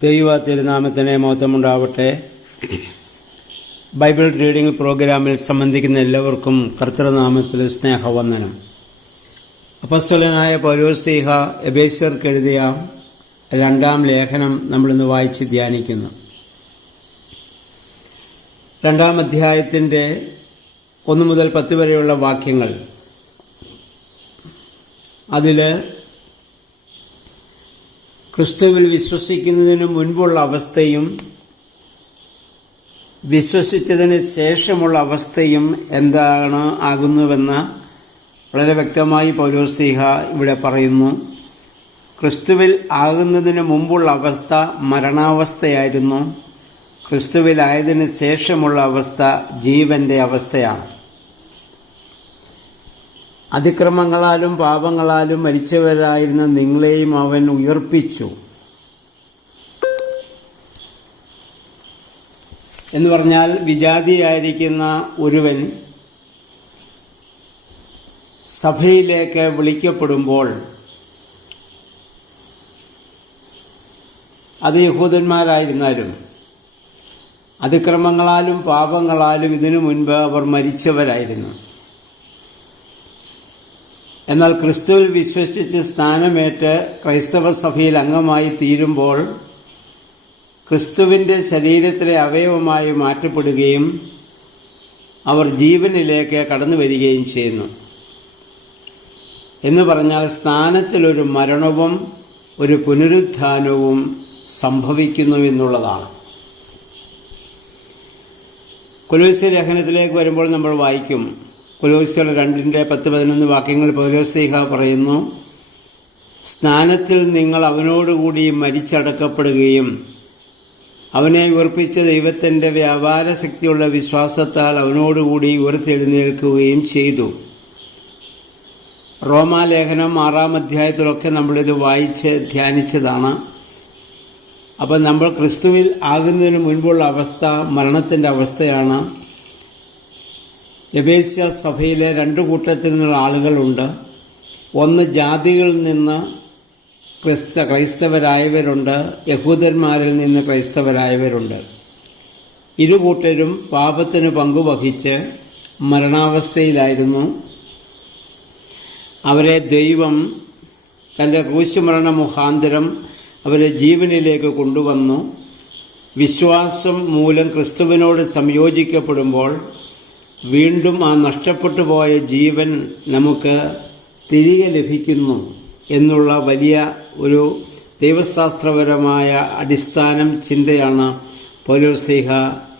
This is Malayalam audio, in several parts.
ദൈവ തിരുനാമത്തിന് മഹത്വമുണ്ടാവട്ടെ. ബൈബിൾ റീഡിംഗ് പ്രോഗ്രാമിൽ സംബന്ധിക്കുന്ന എല്ലാവർക്കും കർത്തൃനാമത്തിൽ സ്നേഹവന്ദനം. അപ്പോസ്തലനായ പൗലോസ്ലീഹ എഫേസ്യർക്ക് എഴുതിയ 2-ാം ലേഖനം നമ്മളിന്ന് വായിച്ച് ധ്യാനിക്കുന്നു. 2-ാം അധ്യായത്തിൻ്റെ 1 മുതൽ 10 വരെയുള്ള വാക്യങ്ങൾ. അതിൽ ക്രിസ്തുവിൽ വിശ്വസിക്കുന്നതിന് മുൻപുള്ള അവസ്ഥയും വിശ്വസിച്ചതിന് ശേഷമുള്ള അവസ്ഥയും എന്താണ് ആകുന്നുവെന്ന് വളരെ വ്യക്തമായി പൗലോസ്ലീഹ ഇവിടെ പറയുന്നു. ക്രിസ്തുവിൽ ആകുന്നതിന് മുമ്പുള്ള അവസ്ഥ മരണാവസ്ഥയായിരുന്നു. ക്രിസ്തുവിലായതിനു ശേഷമുള്ള അവസ്ഥ ജീവന്റെ അവസ്ഥയാണ്. അതിക്രമങ്ങളാലും പാപങ്ങളാലും മരിച്ചവരായിരുന്ന നിങ്ങളെയും അവൻ ഉയർപ്പിച്ചു എന്ന് പറഞ്ഞാൽ, വിജാതിയായിരിക്കുന്ന ഒരുവൻ സഭയിലേക്ക് വിളിക്കപ്പെടുമ്പോൾ അത് യഹൂദന്മാരായിരുന്നാലും അതിക്രമങ്ങളാലും പാപങ്ങളാലും ഇതിനു മുൻപ് അവർ മരിച്ചവരായിരുന്നു. എന്നാൽ ക്രിസ്തുവിൽ വിശ്വസിച്ച് സ്ഥാനമേറ്റ് ക്രൈസ്തവ സഭയിൽ അംഗമായി തീരുമ്പോൾ ക്രിസ്തുവിൻ്റെ ശരീരത്തിലെ അവയവമായി മാറ്റപ്പെടുകയും അവർ ജീവനിലേക്ക് കടന്നു വരികയും ചെയ്യുന്നു. എന്ന് പറഞ്ഞാൽ സ്ഥാനത്തിലൊരു മരണവും ഒരു പുനരുത്ഥാനവും സംഭവിക്കുന്നു എന്നുള്ളതാണ്. കൊലോസ്യ ലേഖനത്തിലേക്ക് വരുമ്പോൾ നമ്മൾ വായിക്കും. കൊലോസ്യർ 2:10-11 വാക്യങ്ങൾ പൗലോസ്ലീഹ പറയുന്നു, സ്നാനത്തിൽ നിങ്ങൾ അവനോടുകൂടി മരിച്ചടക്കപ്പെടുകയും അവനെ ഉയർപ്പിച്ച ദൈവത്തിൻ്റെ വ്യാപാര ശക്തിയുള്ള വിശ്വാസത്താൽ അവനോടുകൂടി ഉയർത്തെഴുന്നേൽക്കുകയും ചെയ്തു. റോമാലേഖനം 6-ാം അധ്യായത്തിലൊക്കെ നമ്മളിത് വായിച്ച് ധ്യാനിച്ചതാണ്. അപ്പം നമ്മൾ ക്രിസ്തുവിൽ ആകുന്നതിന് മുൻപുള്ള അവസ്ഥ മരണത്തിൻ്റെ അവസ്ഥയാണ്. എഫേസ്യ സഭയിലെ 2 കൂട്ടത്തിൽ നിന്നുള്ള ആളുകളുണ്ട്. ഒന്ന് ജാതികളിൽ നിന്ന് ക്രൈസ്തവരായവരുണ്ട്, യഹൂദന്മാരിൽ നിന്ന് ക്രൈസ്തവരായവരുണ്ട്. ഇരുകൂട്ടരും പാപത്തിന് പങ്കുവഹിച്ച് മരണാവസ്ഥയിലായിരുന്നു. അവരെ ദൈവം തൻ്റെ ക്രൂശുമരണ മുഖാന്തരം അവരെ ജീവനിലേക്ക് കൊണ്ടുവന്നു. വിശ്വാസം മൂലം ക്രിസ്തുവിനോട് സംയോജിക്കപ്പെടുമ്പോൾ വീണ്ടും ആ നഷ്ടപ്പെട്ടു പോയ ജീവൻ നമുക്ക് തിരികെ ലഭിക്കുന്നു എന്നുള്ള വലിയ ഒരു ദൈവശാസ്ത്രപരമായ അടിസ്ഥാനം ചിന്തയാണ് പൗലോസ്ലീഹ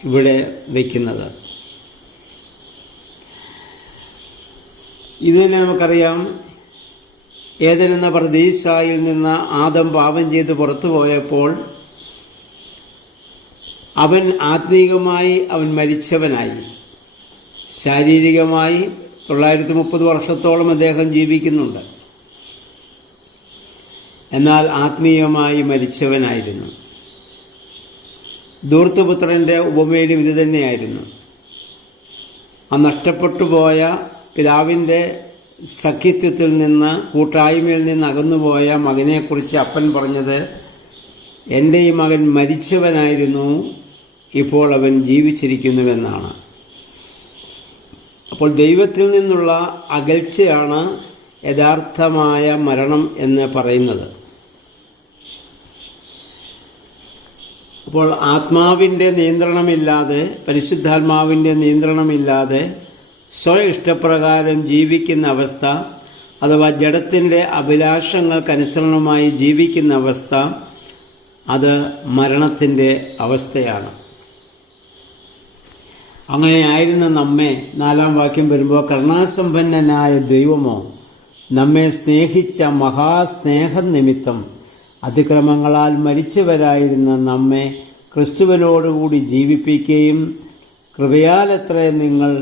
ഇവിടെ വയ്ക്കുന്നത്. ഇതിന് നമുക്കറിയാം, ഏദനെന്ന പർദീസായിൽ നിന്ന് ആദം പാപം ചെയ്ത് പുറത്തു പോയപ്പോൾ അവൻ ആത്മീകമായി അവൻ മരിച്ചവനായി. ശാരീരികമായി 930 വർഷത്തോളം അദ്ദേഹം ജീവിക്കുന്നുണ്ട്. എന്നാൽ ആത്മീയമായി മരിച്ചവനായിരുന്നു. ധൂർത്തപുത്രൻ്റെ ഉപമയിലും ഇത് തന്നെയായിരുന്നു. ആ നഷ്ടപ്പെട്ടുപോയ പിതാവിൻ്റെ സഖിത്വത്തിൽ നിന്ന്, കൂട്ടായ്മയിൽ നിന്ന് അകന്നുപോയ മകനെക്കുറിച്ച് അപ്പൻ പറഞ്ഞത്, എൻ്റെ ഈ മകൻ മരിച്ചവനായിരുന്നു, ഇപ്പോൾ അവൻ ജീവിച്ചിരിക്കുന്നുവെന്നാണ്. അപ്പോൾ ദൈവത്തിൽ നിന്നുള്ള അകൽച്ചയാണ് യഥാർത്ഥമായ മരണം എന്ന് പറയുന്നത്. അപ്പോൾ ആത്മാവിൻ്റെ നിയന്ത്രണമില്ലാതെ, പരിശുദ്ധാത്മാവിൻ്റെ നിയന്ത്രണമില്ലാതെ സ്വയം ഇഷ്ടപ്രകാരം ജീവിക്കുന്ന അവസ്ഥ, അഥവാ ജഡത്തിൻ്റെ അഭിലാഷങ്ങൾക്കനുസരണമായി ജീവിക്കുന്ന അവസ്ഥ, അത് മരണത്തിൻ്റെ അവസ്ഥയാണ്. അങ്ങനെയായിരുന്ന നമ്മെ 4-ാം വാക്യം വരുമ്പോൾ, കരുണാസമ്പന്നനായ ദൈവമോ നമ്മെ സ്നേഹിച്ച മഹാസ്നേഹം നിമിത്തം അതിക്രമങ്ങളാൽ മരിച്ചവരായിരുന്ന നമ്മെ ക്രിസ്തുവിനോടുകൂടി ജീവിപ്പിക്കുകയും കൃപയാലത്രേ നിങ്ങൾ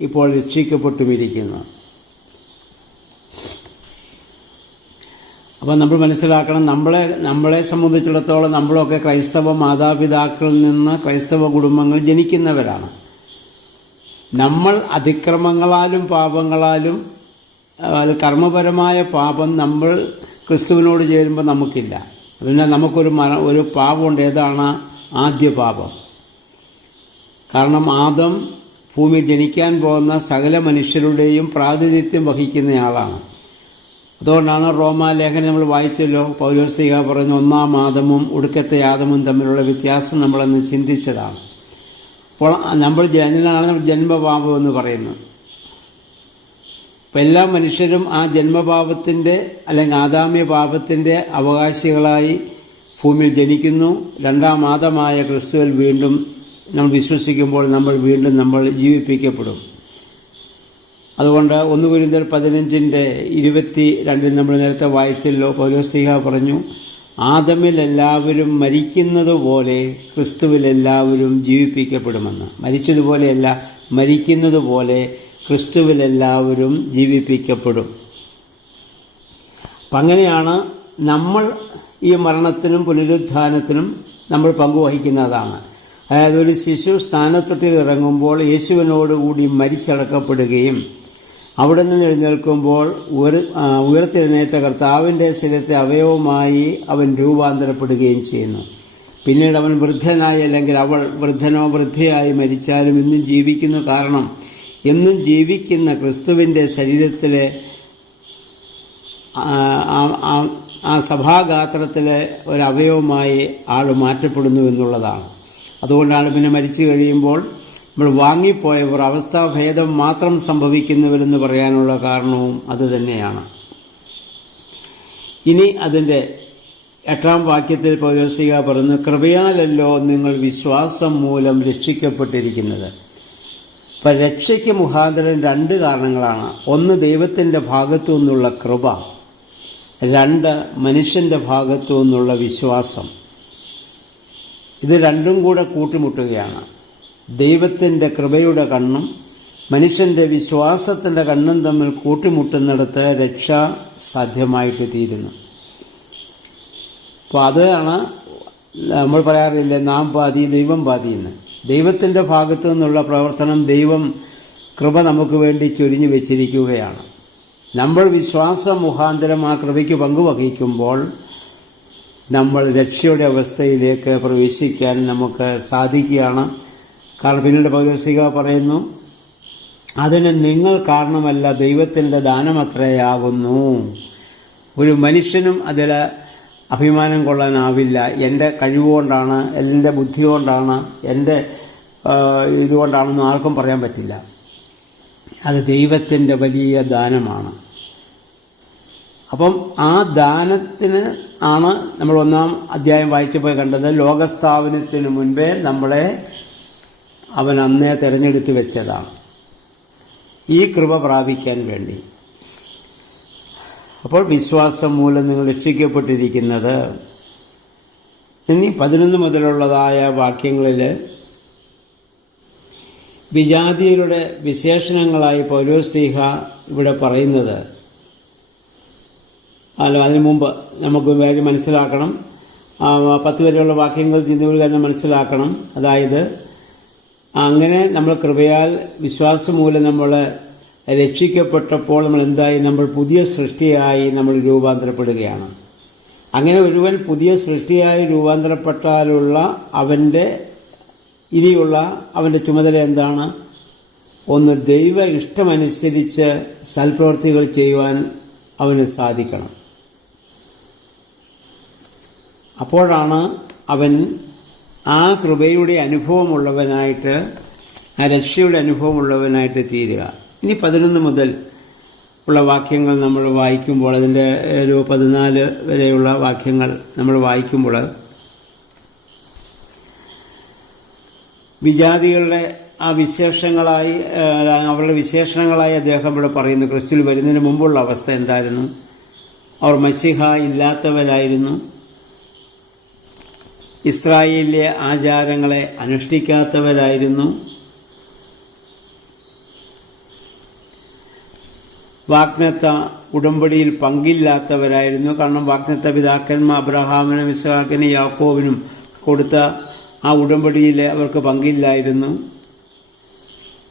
ഇപ്പോൾ രക്ഷിക്കപ്പെട്ടുമിരിക്കുന്നു. അപ്പോൾ നമ്മൾ മനസ്സിലാക്കണം, നമ്മളെ സംബന്ധിച്ചിടത്തോളം നമ്മളൊക്കെ ക്രൈസ്തവ മാതാപിതാക്കളിൽ നിന്ന് ക്രൈസ്തവ കുടുംബങ്ങൾ ജനിക്കുന്നവരാണ്. നമ്മൾ അതിക്രമങ്ങളാലും പാപങ്ങളാലും കർമ്മപരമായ പാപം നമ്മൾ ക്രിസ്തുവിനോട് ചേരുമ്പോൾ നമുക്കില്ല. പിന്നെ നമുക്കൊരു പാപമുണ്ട്. ഏതാണ്? ആദ്യ പാപം. കാരണം ആദം ഭൂമിയിൽ ജനിക്കാൻ പോകുന്ന സകല മനുഷ്യരുടെയും പ്രാതിനിധ്യം വഹിക്കുന്നയാളാണ്. അതുകൊണ്ടാണ് റോമാലേഖനം നമ്മൾ വായിച്ചല്ലോ, പൗലോസ്ലീഹ പറയുന്ന ഒന്നാം ആദമും ഒടുക്കത്തെ ആദമും തമ്മിലുള്ള വ്യത്യാസം നമ്മളന്ന് ചിന്തിച്ചതാണ്. അപ്പോൾ അതിനാണ് നമ്മൾ ജന്മപാപം എന്ന് പറയുന്നത്. അപ്പം എല്ലാ മനുഷ്യരും ആ ജന്മപാപത്തിൻ്റെ അല്ലെങ്കിൽ ആദാമ്യ പാപത്തിൻ്റെ അവകാശികളായി ഭൂമിയിൽ ജനിക്കുന്നു. രണ്ടാം ആദമായ ക്രിസ്തുവിൽ വീണ്ടും നമ്മൾ വിശ്വസിക്കുമ്പോൾ നമ്മൾ ജീവിപ്പിക്കപ്പെടും. അതുകൊണ്ട് 1 കൊരിന്ത്യർ 15:22 നമ്മൾ നേരത്തെ വായിച്ചല്ലോ, പൗലോസ്ലീഹ പറഞ്ഞു, ആദമിൽ എല്ലാവരും മരിക്കുന്നത് പോലെ ക്രിസ്തുവിൽ എല്ലാവരും ജീവിപ്പിക്കപ്പെടുമെന്ന്. മരിച്ചതുപോലെയല്ല, മരിക്കുന്നത് പോലെ ക്രിസ്തുവിൽ എല്ലാവരും ജീവിപ്പിക്കപ്പെടും. അപ്പം അങ്ങനെയാണ് നമ്മൾ ഈ മരണത്തിനും പുനരുത്ഥാനത്തിനും നമ്മൾ പങ്കുവഹിക്കുന്നതാണ്. അതായത് ഒരു ശിശു സ്ഥാനത്തൊട്ടിൽ ഇറങ്ങുമ്പോൾ യേശുവിനോടുകൂടി മരിച്ചടക്കപ്പെടുകയും അവിടെ നിന്ന് എഴുന്നേൽക്കുമ്പോൾ ഉയർത്തെഴുന്നേറ്റ കർത്താവിൻ്റെ ശരീരത്തെ അവയവമായി അവൻ രൂപാന്തരപ്പെടുകയും ചെയ്യുന്നു. പിന്നീട് അവൻ വൃദ്ധനായി അല്ലെങ്കിൽ അവൾ വൃദ്ധനോ വൃദ്ധയായി മരിച്ചാലും ഇന്നും ജീവിക്കുന്നു. കാരണം എന്നും ജീവിക്കുന്ന ക്രിസ്തുവിൻ്റെ ശരീരത്തിലെ ആ സഭാഗാത്രത്തിലെ ഒരവയവമായി ആൾ മാറ്റപ്പെടുന്നു എന്നുള്ളതാണ്. അതുകൊണ്ടാണ് പിന്നെ മരിച്ചു കഴിയുമ്പോൾ നമ്മൾ വാങ്ങിപ്പോയവർ അവസ്ഥാഭേദം മാത്രം സംഭവിക്കുന്നവരെന്ന് പറയാനുള്ള കാരണവും അതുതന്നെയാണ്. ഇനി അതിൻ്റെ 8-ാം വാക്യത്തിൽ പൗലോസ്ലീഹ പറയുന്നു, കൃപയാലല്ലോ നിങ്ങൾ വിശ്വാസം മൂലം രക്ഷിക്കപ്പെട്ടിരിക്കുന്നത്. ഇപ്പം രക്ഷയ്ക്ക് മുഖാന്തരം 2 കാരണങ്ങളാണ്. ഒന്ന് ദൈവത്തിൻ്റെ ഭാഗത്തു നിന്നുള്ള കൃപ, 2 മനുഷ്യൻ്റെ ഭാഗത്തു നിന്നുള്ള വിശ്വാസം. ഇത് രണ്ടും കൂടെ കൂട്ടിമുട്ടുകയാണ്. ദൈവത്തിൻ്റെ കൃപയുടെ കണ്ണും മനുഷ്യൻ്റെ വിശ്വാസത്തിൻ്റെ കണ്ണും തമ്മിൽ കൂട്ടിമുട്ടുന്നിടത്ത് രക്ഷ സാധ്യമായിട്ട് തീരുന്നു. അപ്പോൾ അതാണ് നമ്മൾ പറയാറില്ലേ, നാം പാതി ദൈവം പാതി എന്ന്. ദൈവത്തിൻ്റെ ഭാഗത്തു നിന്നുള്ള പ്രവർത്തനം ദൈവം കൃപ നമുക്ക് വേണ്ടി ചൊരിഞ്ഞു വെച്ചിരിക്കുകയാണ്. നമ്മൾ വിശ്വാസം മുഖാന്തരം ആ കൃപയ്ക്ക് പങ്കുവഹിക്കുമ്പോൾ നമ്മൾ രക്ഷയുടെ അവസ്ഥയിലേക്ക് പ്രവേശിക്കാൻ നമുക്ക് സാധിക്കുകയാണ്. കാരണം പിന്നീട് പൗലോസ്ലീഹ പറയുന്നു, അതിന് നിങ്ങൾ കാരണമല്ല, ദൈവത്തിൻ്റെ ദാനമത്രയാകുന്നു. ഒരു മനുഷ്യനും അതിൽ അഭിമാനം കൊള്ളാനാവില്ല. എൻ്റെ കഴിവുകൊണ്ടാണ്, എൻ്റെ ബുദ്ധി കൊണ്ടാണ്, എൻ്റെ ഇതുകൊണ്ടാണെന്നും ആർക്കും പറയാൻ പറ്റില്ല. അത് ദൈവത്തിൻ്റെ വലിയ ദാനമാണ്. അപ്പം ആ ദാനത്തിന് ആണ് നമ്മൾ 1-ാം അധ്യായം വായിച്ചപ്പോൾ കണ്ടത്. ലോകസ്ഥാപനത്തിന് മുൻപേ നമ്മളെ അവൻ അന്നേ തിരഞ്ഞെടുത്ത് വെച്ചതാണ് ഈ കൃപ പ്രാപിക്കാൻ വേണ്ടി. അപ്പോൾ വിശ്വാസം മൂലം നിങ്ങൾ രക്ഷിക്കപ്പെട്ടിരിക്കുന്നത്. ഇനി 11 മുതലുള്ളതായ വാക്യങ്ങളിൽ വിജാതിയരുടെ വിശേഷണങ്ങളായി പൗലോസ്ലീഹ ഇവിടെ പറയുന്നത്, അതിനു മുമ്പ് നമുക്ക് വേഗം മനസ്സിലാക്കണം. 10 വരെയുള്ള വാക്യങ്ങൾ ചിന്തകൾ തന്നെ മനസ്സിലാക്കണം. അതായത് അങ്ങനെ നമ്മൾ കൃപയാൽ വിശ്വാസം മൂലം നമ്മൾ രക്ഷിക്കപ്പെട്ടപ്പോൾ നമ്മൾ എന്തായി? നമ്മൾ പുതിയ സൃഷ്ടിയായി നമ്മൾ രൂപാന്തരപ്പെടുകയാണ്. അങ്ങനെ ഒരുവൻ പുതിയ സൃഷ്ടിയായി രൂപാന്തരപ്പെട്ടാലുള്ള ഇനിയുള്ള അവൻ്റെ ചുമതല എന്താണ്? ഒന്ന്, ദൈവ ഇഷ്ടമനുസരിച്ച് സൽപ്രവൃത്തികൾ ചെയ്യുവാൻ അവന് സാധിക്കണം. അപ്പോഴാണ് അവൻ ആ കൃപയുടെ അനുഭവമുള്ളവനായിട്ട്, ആ രക്ഷയുടെ അനുഭവമുള്ളവനായിട്ട് തീരുക. ഇനി 11 മുതൽ ഉള്ള വാക്യങ്ങൾ നമ്മൾ വായിക്കുമ്പോൾ, അതിൻ്റെ ഒരു 14 വരെയുള്ള വാക്യങ്ങൾ നമ്മൾ വായിക്കുമ്പോൾ വിജാതികളുടെ ആ വിശേഷങ്ങളായി, അവരുടെ വിശേഷണങ്ങളായി അദ്ദേഹം ഇവിടെ പറയുന്നു. ക്രിസ്തുവിൽ വരുന്നതിന് മുമ്പുള്ള അവസ്ഥ എന്തായിരുന്നു? അവർ മശീഹ ഇല്ലാത്തവരായിരുന്നു, ഇസ്രായേലിലെ ആചാരങ്ങളെ അനുഷ്ഠിക്കാത്തവരായിരുന്നു, വാഗ്ദത്ത ഉടമ്പടിയിൽ പങ്കില്ലാത്തവരായിരുന്നു. കാരണം വാഗ്ദത്ത പിതാക്കന്മാർ അബ്രഹാമിനും ഇസ്ഹാക്കിനും യാക്കോബിനും കൊടുത്ത ആ ഉടമ്പടിയിൽ അവർക്ക് പങ്കില്ലായിരുന്നു.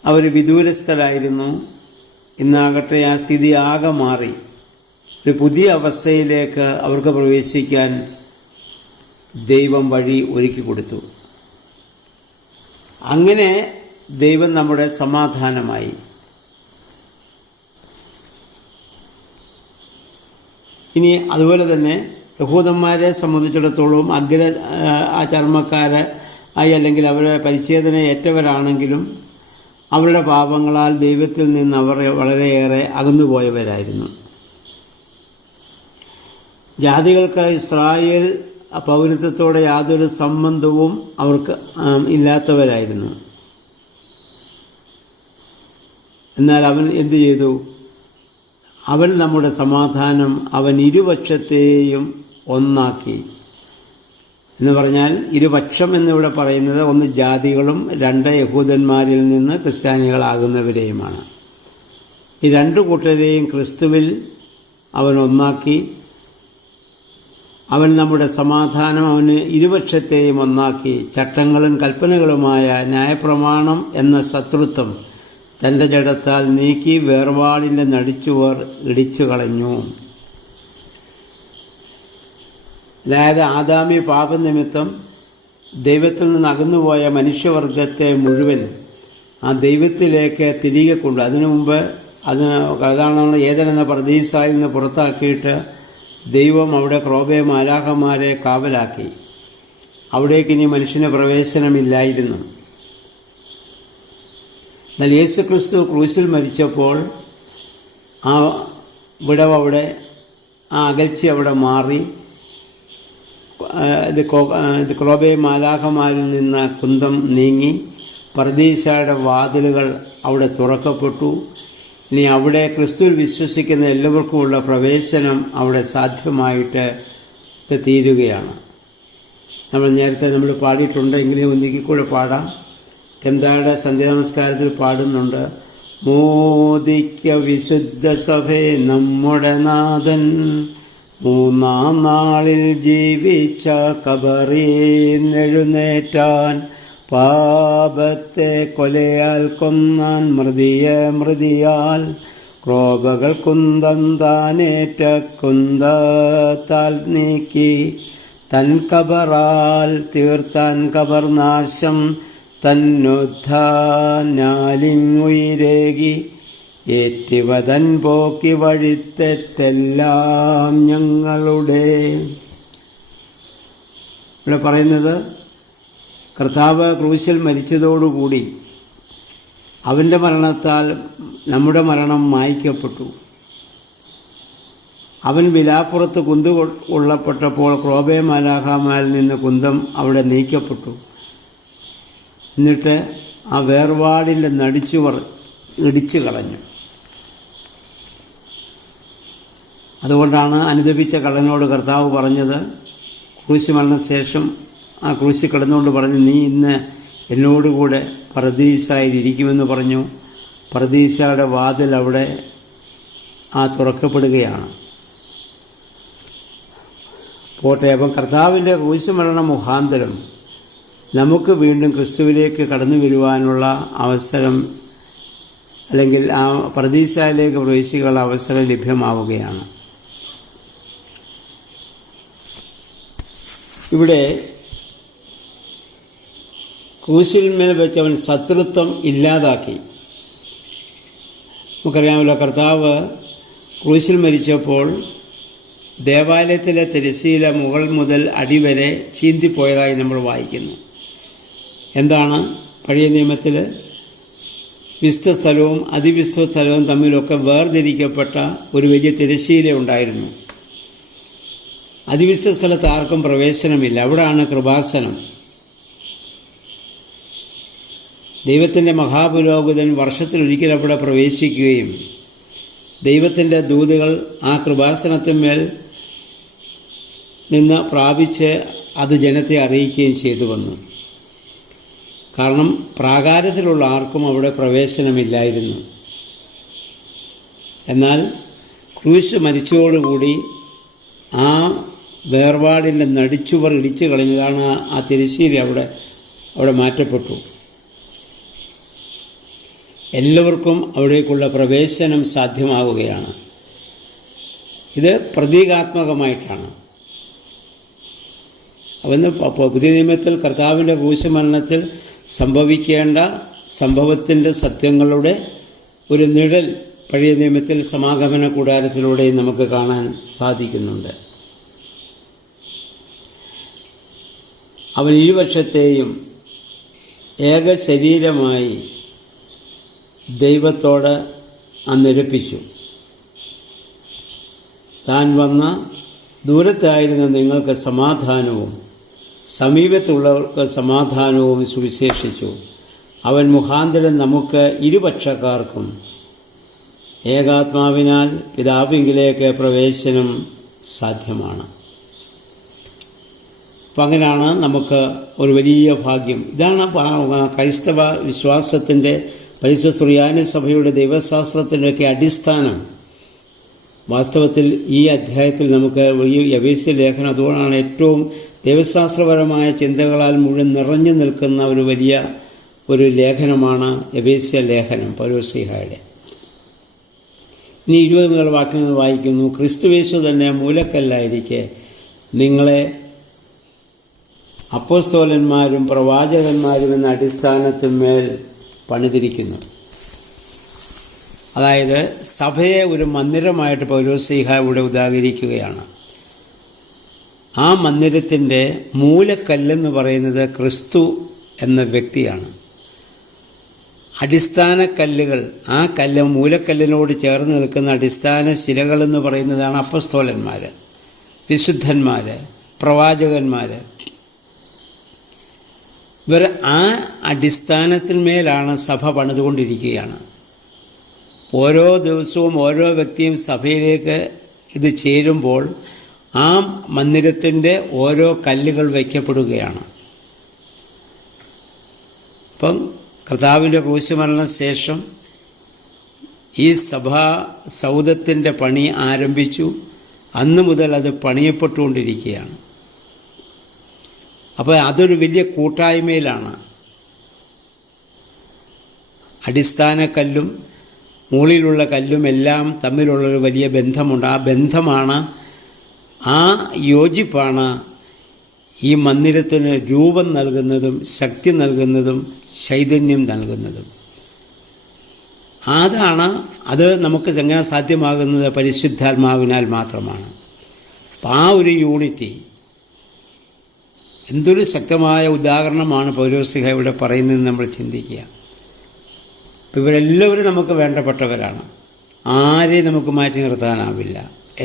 അവർ വിദൂരസ്ഥരായിരുന്നു. ഇന്നാകട്ടെ ആ സ്ഥിതി ആകെ മാറി. ഒരു പുതിയ അവസ്ഥയിലേക്ക് അവർക്ക് പ്രവേശിക്കാൻ ദൈവം വഴി ഒരുക്കി കൊടുത്തു. അങ്ങനെ ദൈവം നമ്മുടെ സമാധാനമായി. ഇനി അതുപോലെ തന്നെ യഹൂദന്മാരെ സംബന്ധിച്ചിടത്തോളം ചർമ്മക്കാര് അല്ലെങ്കിൽ അവരെ പരിച്ഛേദന ഏറ്റവരാണെങ്കിലും അവരുടെ പാപങ്ങളാൽ ദൈവത്തിൽ നിന്ന് അവർ വളരെയേറെ അകന്നുപോയവരായിരുന്നു. ജാതികൾക്ക് ഇസ്രായേൽ പൗരത്വത്തോടെ യാതൊരു സംബന്ധവും അവർക്ക് ഇല്ലാത്തവരായിരുന്നു. എന്നാൽ അവൻ എന്തു ചെയ്തു? അവൻ നമ്മുടെ സമാധാനം അവൻ ഇരുപക്ഷത്തെയും ഒന്നാക്കി. എന്ന് പറഞ്ഞാൽ ഇരുപക്ഷം എന്നിവിടെ പറയുന്നത് ഒന്ന് ജാതികളും രണ്ട് യഹൂദന്മാരിൽ നിന്ന് ക്രിസ്ത്യാനികളാകുന്നവരെയുമാണ്. ഈ രണ്ടു കൂട്ടരെയും ക്രിസ്തുവിൽ അവൻ ഒന്നാക്കി. അവൻ നമ്മുടെ സമാധാനം അവന് ഇരുപക്ഷത്തെയും ഒന്നാക്കി. ചട്ടങ്ങളും കൽപ്പനകളുമായ ന്യായപ്രമാണം എന്ന ശത്രുത്വം തൻ്റെ ജഡത്താൽ നീക്കി വേർപാടിൻ്റെ നടിച്ചുവർ ഇടിച്ചു കളഞ്ഞു. അതായത് ആദാമി പാപനിമിത്തം ദൈവത്തിൽ നിന്ന് അകന്നുപോയ മനുഷ്യവർഗത്തെ മുഴുവൻ ആ ദൈവത്തിലേക്ക് തിരികെ കൊണ്ടു. അതിനു മുമ്പ് അതാണ് ഏദൻ എന്ന പർദീസായിൽ നിന്ന് പുറത്താക്കിയിട്ട് ദൈവം അവിടെ ക്രോബെ മാലാഖമാരെ കാവലാക്കി. അവിടേക്ക് ഇനി മനുഷ്യന് പ്രവേശനമില്ലായിരുന്നു. എന്നാൽ യേശുക്രിസ്തു ക്രൂശിൽ മരിച്ചപ്പോൾ ആ വിടവ് അവിടെ, ആ അകൽച്ച അവിടെ മാറി. ഇത് ക്രോബെ മാലാഖമാരിൽ നിന്ന് കുന്തം നീങ്ങി പർദീസയുടെ വാതിലുകൾ അവിടെ തുറക്കപ്പെട്ടു. ഇനി അവിടെ ക്രിസ്തുവിൽ വിശ്വസിക്കുന്ന എല്ലാവർക്കുമുള്ള പ്രവേശനം അവിടെ സാധ്യമായിട്ട് തീരുകയാണ്. നേരത്തെ നമ്മൾ പാടിയിട്ടുണ്ട്, എങ്കിലും ഒന്നിക്കി കൂടെ പാടാം. കെന്തായുടെ സന്ധ്യാനമസ്കാരത്തിൽ പാടുന്നുണ്ട്: മോദിക്ക വിശുദ്ധ സഭേ നമ്മുടെ നാഥൻ, മൂന്നാം നാളിൽ ജീവിച്ച കബറിന്നെഴുന്നേറ്റാൻ, പാപത്തെ കൊലയാൽ കൊന്നാൻ മൃതിയാൽ, ക്രോപകൾ കുന്തം താനേറ്റ കുന്തത്താൽ നീക്കി, തൻ കബറാൽ തീർത്താൻ കബർനാശം, തന്നുദ്ധാനാലിങ്ങുയിരേകി, ഏറ്റുവതൻ പോക്കി വഴിത്തെറ്റെല്ലാം ഞങ്ങളുടെ. ഇവിടെ പറയുന്നത് കർത്താവ് ക്രൂശിൽ മരിച്ചതോടുകൂടി അവൻ്റെ മരണത്താൽ നമ്മുടെ മരണം മായ്ക്കപ്പെട്ടു. അവൻ വിലാപ്പുറത്ത് കുന്തു കൊള്ളപ്പെട്ടപ്പോൾ ക്രോബെ മാലാഖമാരിൽ നിന്ന് കുന്തം അവിടെ നീക്കപ്പെട്ടു. എന്നിട്ട് ആ വേർപാടിൻ്റെ നടിച്ചുവർ ഇടിച്ചു കളഞ്ഞു. അതുകൊണ്ടാണ് അനുദപിച്ച കള്ളനോട് കർത്താവ് പറഞ്ഞത്, ക്രൂശ് മരണശേഷം ആ ക്രൂശിൽ കിടന്നുകൊണ്ട് പറഞ്ഞു, നീ ഇന്ന് എന്നോടുകൂടെ പർദീസായിരിക്കുമെന്ന് പറഞ്ഞു. പർദീസയുടെ വാതിൽ അവിടെ തുറക്കപ്പെടുകയാണ്. പോട്ടെ, അപ്പം കർത്താവിൻ്റെ ക്രൂശ് മരണ മുഖാന്തരം നമുക്ക് വീണ്ടും ക്രിസ്തുവിലേക്ക് കടന്നു വരുവാനുള്ള അവസരം, അല്ലെങ്കിൽ ആ പർദീസയിലേക്ക് പ്രവേശിക്കാനുള്ള അവസരം ലഭ്യമാവുകയാണ്. ഇവിടെ ക്രൂശിന്മേൽ വെച്ചവൻ ശത്രുത്വം ഇല്ലാതാക്കി. നമുക്കറിയാമല്ലോ, കർത്താവ് ക്രൂശിൽ മരിച്ചപ്പോൾ ദേവാലയത്തിലെ തിരശ്ശീല മുകൾ മുതൽ അടിവരെ ചീന്തിപ്പോയതായി നമ്മൾ വായിക്കുന്നു. എന്താണ്? പഴയ നിയമത്തിൽ വിശുദ്ധ സ്ഥലവും അതിവിശുദ്ധ സ്ഥലവും തമ്മിലൊക്കെ വേർതിരിക്കപ്പെട്ട ഒരു വലിയ തിരശ്ശീല ഉണ്ടായിരുന്നു. അതിവിശുദ്ധ സ്ഥലത്ത് ആർക്കും പ്രവേശനമില്ല. അവിടെയാണ് കൃപാസനം. ദൈവത്തിൻ്റെ മഹാപുരോഹിതൻ വർഷത്തിലൊരിക്കൽ അവിടെ പ്രവേശിക്കുകയും ദൈവത്തിൻ്റെ ദൂതുകൾ ആ കൃപാസനത്തിന്മേൽ നിന്ന് പ്രാപിച്ച് അത് ജനത്തെ അറിയിക്കുകയും ചെയ്തു വന്നു. കാരണം പ്രാകാരത്തിലുള്ള ആർക്കും അവിടെ പ്രവേശനമില്ലായിരുന്നു. എന്നാൽ ക്രൂശ് മരിച്ചതോടുകൂടി ആ വേർപാടിൻ്റെ നടിച്ചുവർ ഇടിച്ചു കളഞ്ഞതാണ്. ആ തിരശ്ശീല അവിടെ മാറ്റപ്പെട്ടു. എല്ലാവർക്കും അവിടേക്കുള്ള പ്രവേശനം സാധ്യമാവുകയാണ്. ഇത് പ്രതീകാത്മകമായിട്ടാണ്. അവന്ന് പുതിയ നിയമത്തിൽ കർത്താവിൻ്റെ ക്രൂശുമരണത്തിൽ സംഭവിക്കേണ്ട സംഭവത്തിൻ്റെ സത്യങ്ങളുടെ ഒരു നിഴൽ പഴയ നിയമത്തിൽ സമാഗമന കൂടാരത്തിലൂടെയും നമുക്ക് കാണാൻ സാധിക്കുന്നുണ്ട്. അവൻ ഇരുപക്ഷത്തെയും ഏക ശരീരമായി ദൈവത്തോട് അന്നിരപ്പിച്ചു. താൻ വന്ന ദൂരത്തായിരുന്ന നിങ്ങൾക്ക് സമാധാനവും സമീപത്തുള്ളവർക്ക് സമാധാനവും സുവിശേഷിച്ചു. അവൻ മുഖാന്തരം നമുക്ക് ഇരുപക്ഷക്കാർക്കും ഏകാത്മാവിനാൽ പിതാവിങ്കിലേക്ക് പ്രവേശനം സാധ്യമാണ്. അപ്പം അങ്ങനെയാണ് നമുക്ക് ഒരു വലിയ ഭാഗ്യം. ഇതാണ് ക്രൈസ്തവ വിശ്വാസത്തിൻ്റെ പരിശുദ്ധ സുറിയാനി സഭയുടെ ദൈവശാസ്ത്രത്തിൻ്റെയൊക്കെ അടിസ്ഥാനം. വാസ്തവത്തിൽ ഈ അധ്യായത്തിൽ നമുക്ക് ഈ എഫേസ്യ ലേഖനം അതുകൊണ്ടാണ് ഏറ്റവും ദൈവശാസ്ത്രപരമായ ചിന്തകളാൽ മുഴുവൻ നിറഞ്ഞു നിൽക്കുന്ന ഒരു വലിയ ഒരു ലേഖനമാണ് എഫേസ്യ ലേഖനം പൗലോസ്ലീഹായുടെ. ഇനി 20 മുതൽ വാക്യങ്ങൾ വായിക്കുന്നു. ക്രിസ്തുയേശു തന്നെ മൂലക്കല്ലായിരിക്കെ നിങ്ങളെ അപ്പോസ്തലന്മാരും പ്രവാചകന്മാരും എന്ന അടിസ്ഥാനത്തിന്മേൽ പണിതിരിക്കുന്നു. അതായത് സഭയെ ഒരു മന്ദിരമായിട്ട് പൗലോസ്ലീഹ ഇവിടെ ഉദാഹരിക്കുകയാണ്. ആ മന്ദിരത്തിൻ്റെ മൂലക്കല്ലെന്ന് പറയുന്നത് ക്രിസ്തു എന്ന വ്യക്തിയാണ്. അടിസ്ഥാന കല്ലുകൾ, ആ കല്ല് മൂലക്കല്ലിനോട് ചേർന്ന് നിൽക്കുന്ന അടിസ്ഥാന ശിലകളെന്ന് പറയുന്നതാണ് അപ്പോസ്തലന്മാർ, വിശുദ്ധന്മാർ, പ്രവാചകന്മാർ. ഇവർ ആ അടിസ്ഥാനത്തിന്മേലാണ് സഭ പണിതുകൊണ്ടിരിക്കുകയാണ്. ഓരോ ദിവസവും ഓരോ വ്യക്തിയും സഭയിലേക്ക് ഇത് ചേരുമ്പോൾ ആ മന്ദിരത്തിൻ്റെ ഓരോ കല്ലുകൾ വയ്ക്കപ്പെടുകയാണ്. അപ്പം കർത്താവിൻ്റെ ക്രൂശുമരണ ശേഷം ഈ സഭാ സൗധത്തിൻ്റെ പണി ആരംഭിച്ചു. അന്നു മുതൽ അത് പണിയപ്പെട്ടുകൊണ്ടിരിക്കുകയാണ്. അപ്പോൾ അതൊരു വലിയ കൂട്ടായ്മയിലാണ്. അടിസ്ഥാന കല്ലും മുകളിലുള്ള കല്ലും എല്ലാം തമ്മിലുള്ളൊരു വലിയ ബന്ധമുണ്ട്. ആ ബന്ധമാണ്, ആ യോജിപ്പാണ് ഈ മന്ദിരത്തിന് രൂപം നൽകുന്നതും ശക്തി നൽകുന്നതും ചൈതന്യം നൽകുന്നതും. അത് നമുക്ക് എങ്ങനെ സാധ്യമാകുന്നത്? പരിശുദ്ധാത്മാവിനാൽ മാത്രമാണ്. അപ്പം ആ ഒരു യൂണിറ്റി എന്തൊരു ശക്തമായ ഉദാഹരണമാണ് പൗലോസ്ലീഹ ഇവിടെ പറയുന്നതെന്ന് നമ്മൾ ചിന്തിക്കുക. ഇപ്പം ഇവരെല്ലാവരും നമുക്ക് വേണ്ടപ്പെട്ടവരാണ്. ആരെയും നമുക്ക് മാറ്റി നിർത്താനാവില്ല.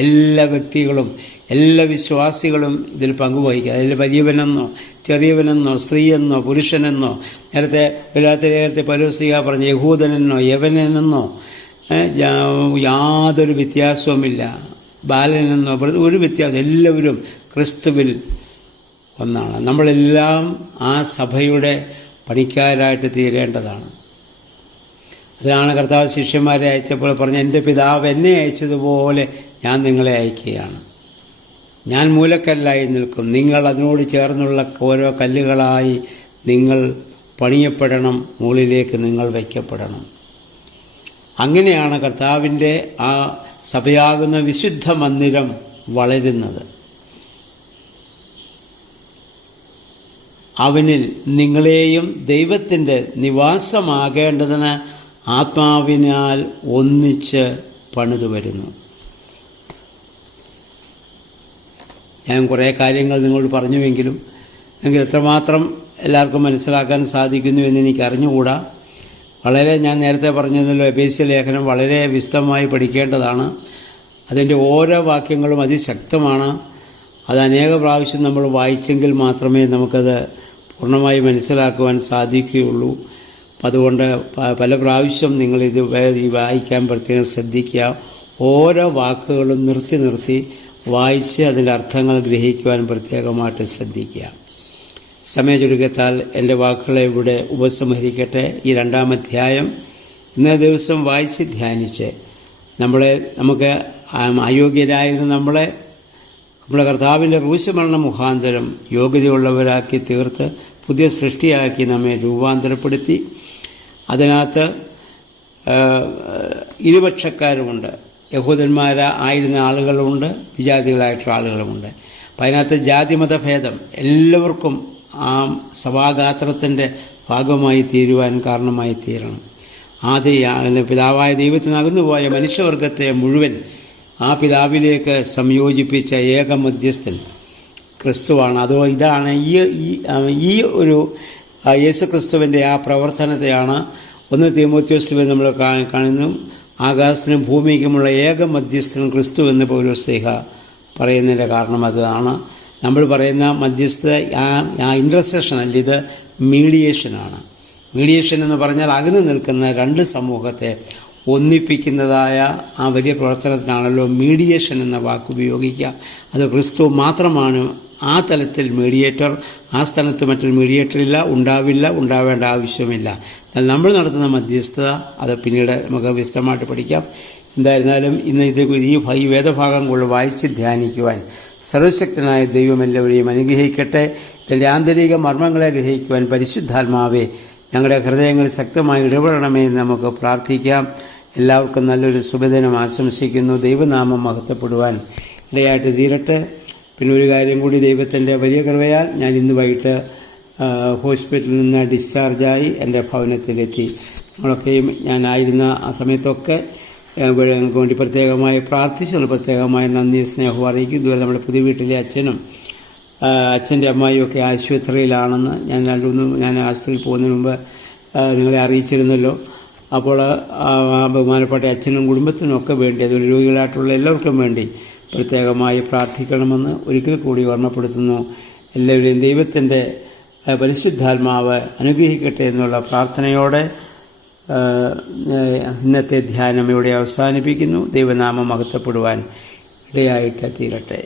എല്ലാ വ്യക്തികളും എല്ലാ വിശ്വാസികളും ഇതിൽ പങ്കുവഹിക്കുക. അതിൽ വലിയവനെന്നോ ചെറിയവനെന്നോ സ്ത്രീയെന്നോ പുരുഷനെന്നോ, നേരത്തെ പൗലോസ്ലീഹ പറഞ്ഞ യഹൂദനെന്നോ യവനെന്നോ യാതൊരു വ്യത്യാസവുമില്ല. ബാലനെന്നോ ഒരു വ്യത്യാസം, എല്ലാവരും ക്രിസ്തുവിൽ ഒന്നാണ്. നമ്മളെല്ലാം ആ സഭയുടെ പണിക്കാരായിട്ട് തീരേണ്ടതാണ്. അതിനാണ് കർത്താവ് ശിഷ്യന്മാരെ അയച്ചപ്പോൾ പറഞ്ഞ, എൻ്റെ പിതാവ് എന്നെ അയച്ചതുപോലെ ഞാൻ നിങ്ങളെ അയക്കുകയാണ്. ഞാൻ മൂലക്കല്ലായി നിൽക്കും, നിങ്ങൾ അതിനോട് ചേർന്നുള്ള ഓരോ കല്ലുകളായി നിങ്ങൾ പണിയപ്പെടണം, മുകളിലേക്ക് നിങ്ങൾ വയ്ക്കപ്പെടണം. അങ്ങനെയാണ് കർത്താവിൻ്റെ ആ സഭയാകുന്ന വിശുദ്ധ മന്ദിരം വളരുന്നത്. അവനിൽ നിങ്ങളെയും ദൈവത്തിൻ്റെ നിവാസമാകേണ്ടതിന് ആത്മാവിനാൽ ഒന്നിച്ച് പണിതു വരുന്നു. ഞാൻ കുറേ കാര്യങ്ങൾ നിങ്ങളോട് പറഞ്ഞുവെങ്കിലും എനിക്ക് എത്രമാത്രം എല്ലാവർക്കും മനസ്സിലാക്കാൻ സാധിക്കുന്നു എന്ന് എനിക്ക് അറിഞ്ഞുകൂടാ. ഞാൻ നേരത്തെ പറഞ്ഞല്ലോ, എഫേസ്യ ലേഖനം വളരെ വിശദമായി പഠിക്കേണ്ടതാണ്. അതിൻ്റെ ഓരോ വാക്യങ്ങളും അതിശക്തമാണ്. അത് അനേക പ്രാവശ്യം നമ്മൾ വായിച്ചെങ്കിൽ മാത്രമേ നമുക്കത് പൂർണ്ണമായി മനസ്സിലാക്കുവാൻ സാധിക്കുകയുള്ളൂ. അപ്പം അതുകൊണ്ട് പല പ്രാവശ്യം നിങ്ങളിത് വായിക്കാൻ പ്രത്യേകം ശ്രദ്ധിക്കുക. ഓരോ വാക്കുകളും നിർത്തി വായിച്ച് അതിൻ്റെ അർത്ഥങ്ങൾ ഗ്രഹിക്കുവാൻ പ്രത്യേകമായിട്ട് ശ്രദ്ധിക്കുക. സമയചുരുക്കത്താൽ എൻ്റെ വാക്കുകളെ ഇവിടെ ഉപസംഹരിക്കട്ടെ. ഈ 2-ാം അധ്യായം ഇന്നേ ദിവസം വായിച്ച് ധ്യാനിച്ച് നമുക്ക് അയോഗ്യരായിരുന്ന നമ്മളെ കർത്താവിൻ്റെ ക്രൂശുമരണ മുഖാന്തരം യോഗ്യതയുള്ളവരാക്കി തീർത്ത് പുതിയ സൃഷ്ടിയാക്കി നമ്മെ രൂപാന്തരപ്പെടുത്തി. അതിനകത്ത് ഇരുപക്ഷക്കാരുമുണ്ട്. യഹൂദന്മാരായിരുന്ന ആളുകളുമുണ്ട്, വിജാതികളായിട്ടുള്ള ആളുകളുമുണ്ട്. അപ്പം അതിനകത്ത് ജാതിമത ഭേദം എല്ലാവർക്കും ആ സഭാഗാത്രത്തിൻ്റെ ഭാഗമായി തീരുവാൻ കാരണമായി തീരണം. പിതാവായ ദൈവത്തിന് അകന്നുപോയ മനുഷ്യവർഗത്തെ മുഴുവൻ ആ പിതാവിലേക്ക് സംയോജിപ്പിച്ച ഏക മധ്യസ്ഥൻ ക്രിസ്തുവാണ്. അതോ ഇതാണ് ഈ ഒരു യേശു ക്രിസ്തുവിൻ്റെ ആ പ്രവർത്തനത്തെയാണ് 1 തീമോഥെയോസിൽ നമ്മൾ കാണുന്നു. ആകാശത്തിനും ഭൂമിക്കുമുള്ള ഏക മധ്യസ്ഥൻ ക്രിസ്തു എന്ന് പൗലോസ്ലീഹ പറയുന്നതിൻ്റെ കാരണം അതാണ്. നമ്മൾ പറയുന്ന മധ്യസ്ഥ ആ ഇൻ്റർസെഷൻ അല്ല, ഇത് മീഡിയേഷനാണ്. മീഡിയേഷൻ എന്ന് പറഞ്ഞാൽ അകന്നു നിൽക്കുന്ന രണ്ട് സമൂഹത്തെ ഒന്നിപ്പിക്കുന്നതായ ആ വലിയ പ്രവർത്തനത്തിനാണല്ലോ മീഡിയേഷൻ എന്ന വാക്ക് ഉപയോഗിക്കുക. അത് ക്രിസ്തു മാത്രമാണ് ആ തലത്തിൽ മീഡിയേറ്റർ. ആ സ്ഥലത്ത് മറ്റൊരു മീഡിയേറ്റർ ഇല്ല, ഉണ്ടാവില്ല, ഉണ്ടാവേണ്ട ആവശ്യമില്ല. എന്നാൽ നമ്മൾ നടത്തുന്ന മധ്യസ്ഥത അത് പിന്നീട് നമുക്ക് വിശദമായിട്ട് പഠിക്കാം. എന്തായിരുന്നാലും ഇന്ന് ഈ വേദഭാഗം കൊണ്ട് വായിച്ച് ധ്യാനിക്കുവാൻ സർവശക്തനായ ദൈവം എല്ലാവരെയും അനുഗ്രഹിക്കട്ടെ. ഇതിൻ്റെ ആന്തരിക മർമ്മങ്ങളെ ഗ്രഹിക്കുവാൻ പരിശുദ്ധാത്മാവേ ഞങ്ങളുടെ ഹൃദയങ്ങളിൽ ശക്തമായി ഇടപെടണമേ എന്ന് നമുക്ക് പ്രാർത്ഥിക്കാം. എല്ലാവർക്കും നല്ലൊരു ശുഭദിനം ആശംസിക്കുന്നു. ദൈവനാമം മഹത്വപ്പെടുവാൻ ഇടയായിട്ട് തീരട്ടെ. പിന്നെ ഒരു കാര്യം കൂടി, ദൈവത്തിൻ്റെ വലിയ കൃപയാൽ ഞാൻ ഇന്ന് വൈകിട്ട് ഹോസ്പിറ്റലിൽ നിന്ന് ഡിസ്ചാർജായി എൻ്റെ ഭവനത്തിലെത്തി. നമ്മളൊക്കെയും ഞാനായിരുന്ന ആ സമയത്തൊക്കെ ഞങ്ങൾക്ക് വേണ്ടി പ്രത്യേകമായി പ്രാർത്ഥിച്ചു. പ്രത്യേകമായ നന്ദി സ്നേഹം അറിയിക്കും. ഇതുവരെ നമ്മുടെ പുതിയ വീട്ടിലെ അച്ഛൻ്റെ അമ്മായിയും ഒക്കെ ആശുപത്രിയിലാണെന്ന് ഞാൻ ആശുപത്രിയിൽ പോകുന്നതിന് മുമ്പ് നിങ്ങളെ അറിയിച്ചിരുന്നല്ലോ. അപ്പോൾ ബഹുമാനപ്പെട്ട അച്ഛനും കുടുംബത്തിനും ഒക്കെ വേണ്ടി, അതൊരു രോഗികളായിട്ടുള്ള എല്ലാവർക്കും വേണ്ടി പ്രത്യേകമായി പ്രാർത്ഥിക്കണമെന്ന് ഒരിക്കൽ കൂടി ഓർമ്മപ്പെടുത്തുന്നു. എല്ലാവരെയും ദൈവത്തിൻ്റെ പരിശുദ്ധാത്മാവ് അനുഗ്രഹിക്കട്ടെ എന്നുള്ള പ്രാർത്ഥനയോടെ ഇന്നത്തെ ധ്യാനം ഇവിടെ അവസാനിപ്പിക്കുന്നു. ദൈവനാമം മഹത്വപ്പെടുവാൻ ഇടയായിട്ട് തീരട്ടെ.